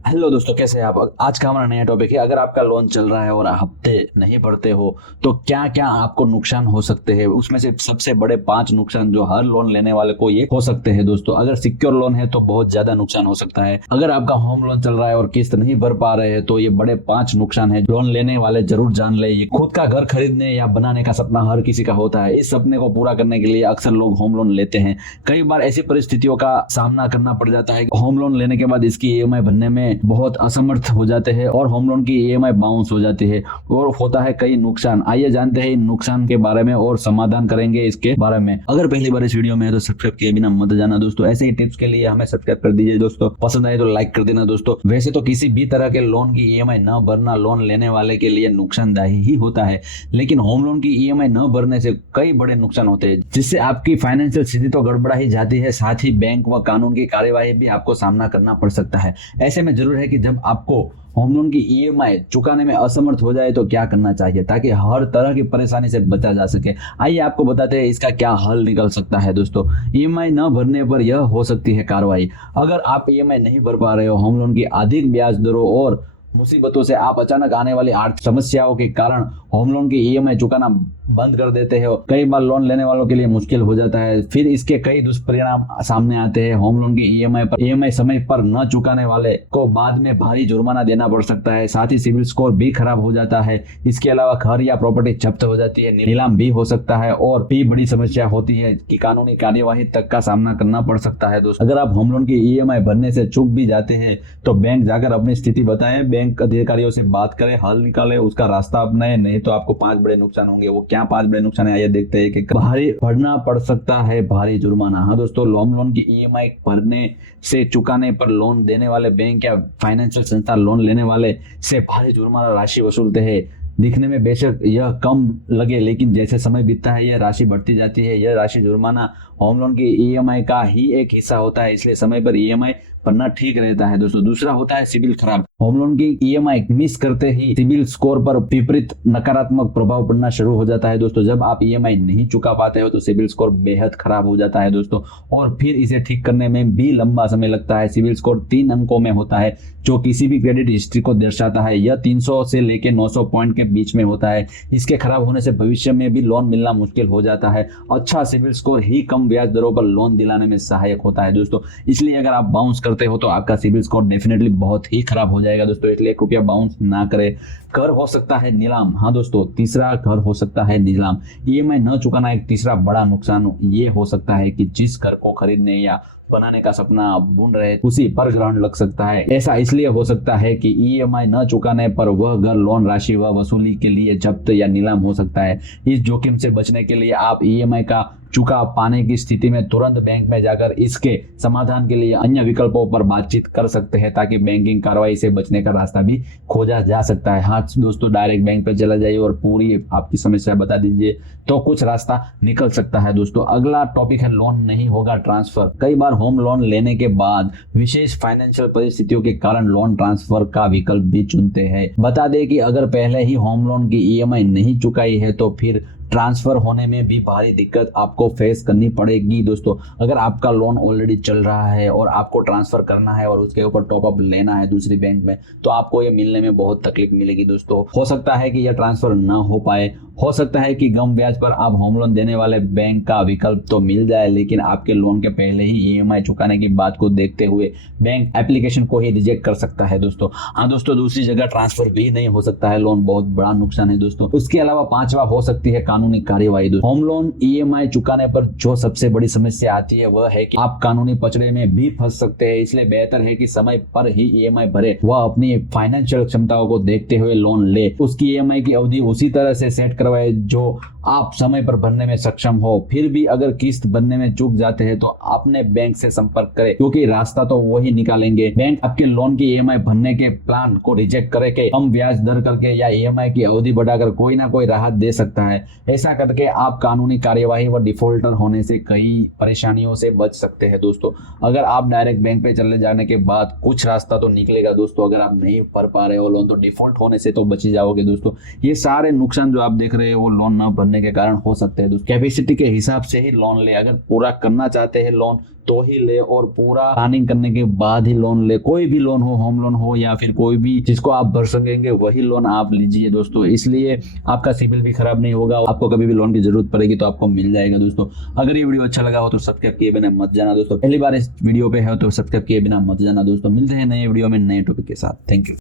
Hello दोस्तों, कैसे हैं आप। आज का हमारा नया टॉपिक है, अगर आपका लोन चल रहा है और हफ्ते नहीं भरते हो तो क्या क्या आपको नुकसान हो सकते हैं। उसमें से सबसे बड़े 5 नुकसान जो हर लोन लेने वाले को ये हो सकते हैं। दोस्तों, अगर सिक्योर लोन है तो बहुत ज्यादा नुकसान हो सकता है। अगर आपका होम लोन चल रहा है और किस्त नहीं भर पा रहे हैं तो ये बड़े 5 नुकसान है। लोन लेने वाले जरूर जान ले। ये खुद का घर खरीदने या बनाने का सपना हर किसी का होता है। इस सपने को पूरा करने के लिए अक्सर लोग होम लोन लेते हैं। कई बार ऐसी परिस्थितियों का सामना करना पड़ जाता है। होम लोन लेने के बाद इसकी ईएमआई भरने में बहुत असमर्थ हो जाते हैं और होम लोन की ईएमआई बाउंस हो जाती है और होता है कई नुकसान। आइए जानते हैं इन नुकसान के बारे में और समाधान करेंगे इसके बारे में। अगर पहली बार इस वीडियो में है तो सब्सक्राइब किए बिना मत जाना दोस्तों। ऐसे ही टिप्स के लिए हमें सब्सक्राइब कर दीजिए दोस्तों। पसंद आए तो लाइक कर देना दोस्तों। वैसे तो किसी भी तरह के लोन की ईएमआई न भरना लोन लेने वाले के लिए नुकसानदायी ही होता है, लेकिन होम लोन की ईएमआई न भरने से कई बड़े नुकसान होते हैं, जिससे आपकी फाइनेंशियल स्थिति तो गड़बड़ा ही जाती है, साथ ही बैंक व कानून की कार्यवाही भी आपको सामना करना पड़ सकता है। ऐसे में जरूर है कि जब आपको होम लोन की ईएमआई चुकाने में असमर्थ हो जाए तो क्या करना चाहिए ताकि हर तरह की परेशानी से बचा जा सके। आइए आपको बताते हैं इसका क्या हल निकल सकता है। दोस्तों, ईएमआई न भरने पर यह हो सकती है कार्रवाई। अगर आप ईएमआई नहीं भर पा रहे हो, होम लोन की अधिक ब्याज दरों और मुसीबतों से आप अचानक आने वाली आर्थिक समस्याओं के कारण होम लोन की ईएमआई चुकाना बंद कर देते हो, कई बार लोन लेने वालों के लिए मुश्किल हो जाता है। फिर इसके कई दुष्परिणाम सामने आते हैं। होम लोन की ईएमआई समय पर न चुकाने वाले को बाद में भारी जुर्माना देना पड़ सकता है, साथ ही सिविल स्कोर भी खराब हो जाता है। इसके अलावा घर या प्रॉपर्टी जब्त हो जाती है, नीलाम भी हो सकता है और भी बड़ी समस्या होती है कि कानूनी कार्यवाही तक का सामना करना पड़ सकता है। दोस्तों, अगर आप होम लोन की ईएमआई भरने से चूक भी जाते हैं तो बैंक जाकर अपनी स्थिति बताएं, बैंक अधिकारियों से बात करें, हल निकाले, उसका रास्ता अपनाएं। नहीं तो आपको 5 बड़े नुकसान होंगे। वो क्या 5 बड़े नुकसान है, आइए देखते हैं कि भारी भरना पड़ सकता है भारी जुर्माना। हाँ दोस्तों, होम लोन की ईएमआई भरने से चुकाने पर लोन देने वाले बैंक या फाइनेंशियल संस्था लोन लेने वाले से भारी जुर्माना राशि वसूलते हैं। दिखने में बेशक यह कम लगे, लेकिन जैसे समय बीतता है यह राशि बढ़ती जाती है। यह राशि जुर्माना होम लोन की ईएमआई का ही एक हिस्सा होता है, इसलिए समय पर ईएमआई भरना ठीक रहता है। दोस्तों, दूसरा होता है सिविल खराब। होम लोन की ईएमआई मिस करते ही सिविल स्कोर पर विपरीत नकारात्मक प्रभाव पड़ना शुरू हो जाता है। दोस्तों, जब आप ईएमआई नहीं चुका पाते हो तो सिविल स्कोर बेहद खराब हो जाता है दोस्तों, और फिर इसे ठीक करने में भी लंबा समय लगता है। सिविल स्कोर 3 अंकों में होता है जो किसी भी क्रेडिट हिस्ट्री को दर्शाता है। यह 300 से लेकर 900 पॉइंट के बीच में होता है। इसके खराब होने से भविष्य में भी लोन मिलना मुश्किल हो जाता है। अच्छा सिविल स्कोर ही कम ब्याज दरों पर लोन दिलाने में सहायक होता है दोस्तों। इसलिए अगर आप बाउंस करते हो तो आपका सिविल स्कोर डेफिनेटली बहुत ही खराब हो जाएगा दोस्तों, इसलिए कृपया बाउंस ना करें। कर हो सकता है नीलाम। हाँ दोस्तों, तीसरा कर हो सकता है नीलाम। ईएमआई न चुकाना एक तीसरा बड़ा नुकसान ये हो सकता है कि जिस घर को खरीदने या बनाने का सपना बुन रहे उसी पर ग्रांट लग सकता है। ऐसा इसलिए हो सकता है कि ईएमआई न चुकाने पर वह घर लोन राशि व वसूली के लिए जब्त या नीलाम हो सकता है। इस जोखिम से बचने के लिए आप ईएमआई का चुका पाने की स्थिति में तुरंत बैंक में जाकर इसके समाधान के लिए अन्य विकल्पों पर बातचीत कर सकते हैं, ताकि बैंकिंग कार्रवाई से बचने का रास्ता भी खोजा जा सकता है। हाँ दोस्तों, डायरेक्ट बैंक पर चला जाइए और पूरी आपकी समस्या बता दीजिए तो कुछ रास्ता निकल सकता है। दोस्तों, अगला टॉपिक है लोन नहीं होगा ट्रांसफर। कई बार होम लोन लेने के बाद विशेष फाइनेंशियल परिस्थितियों के कारण लोन ट्रांसफर का विकल्प भी चुनते हैं। बता दें कि अगर पहले ही होम लोन की ईएमआई नहीं चुकाई है तो फिर ट्रांसफर होने में भी भारी दिक्कत आपको फेस करनी पड़ेगी। दोस्तों, अगर आपका लोन ऑलरेडी चल रहा है और आपको ट्रांसफर करना है और उसके ऊपर टॉपअप लेना है दूसरी बैंक में, तो आपको ये मिलने में बहुत तकलीफ मिलेगी दोस्तों। हो सकता है कि यह ट्रांसफर ना हो पाए, हो सकता है कि कम ब्याज पर आप होम लोन देने वाले बैंक का विकल्प तो मिल जाए, लेकिन आपके लोन के पहले ही ईएमआई चुकाने की बात को देखते हुए बैंक एप्लीकेशन को ही रिजेक्ट कर सकता है दोस्तों। हाँ दोस्तों, दूसरी जगह ट्रांसफर भी नहीं हो सकता है लोन, बहुत बड़ा नुकसान है दोस्तों। उसके अलावा पांचवा हो सकती है कानूनी कार्यवाही। होम लोन ईएमआई चुकाने पर जो सबसे बड़ी समस्या आती है वह है कि आप कानूनी पचड़े में भी फंस सकते हैं। इसलिए बेहतर है कि समय पर ही ईएमआई भरे, वह अपनी फाइनेंशियल क्षमताओं को देखते हुए लोन ले, उसकी ईएमआई की अवधि उसी तरह से सेट करवाए जो आप समय पर भरने में सक्षम हो। फिर भी अगर किस्त भरने में चूक जाते हैं तो अपने बैंक से संपर्क करें, क्योंकि रास्ता तो वही निकालेंगे। बैंक आपके लोन की ईएमआई भरने के प्लान को रिजेक्ट करके कम ब्याज दर करके या ईएमआई की अवधि बढ़ाकर कोई ना कोई राहत दे सकता है। ऐसा करके आप कानूनी कार्यवाही व डिफॉल्टर होने से कई परेशानियों से बच सकते हैं दोस्तों। अगर आप डायरेक्ट बैंक पे चले जाने के बाद कुछ रास्ता तो निकलेगा दोस्तों। अगर आप नहीं भर पा रहे हो लोन तो डिफॉल्ट होने से तो बच ही जाओगे दोस्तों। ये सारे नुकसान जो आप देख रहे हो वो लोन न भरने के कारण हो सकते हैं दोस्तों। कैपेसिटी के हिसाब से ही लोन ले। अगर पूरा करना चाहते हैं लोन तो ही ले, और पूरा प्लानिंग करने के बाद ही लोन ले। कोई भी लोन हो, होम लोन हो या फिर कोई भी जिसको आप भर सकेंगे वही लोन आप लीजिए दोस्तों। इसलिए आपका सिबिल भी खराब नहीं होगा, आपको कभी भी लोन की जरूरत पड़ेगी तो आपको मिल जाएगा दोस्तों। अगर ये वीडियो अच्छा लगा हो तो सब्सक्राइब किए बिना मत जाना दोस्तों। पहली बार इस वीडियो पे है तो सब्सक्राइब किए बिना मत जाना दोस्तों। मिलते हैं नए वीडियो में नए टॉपिक के साथ। Thank you.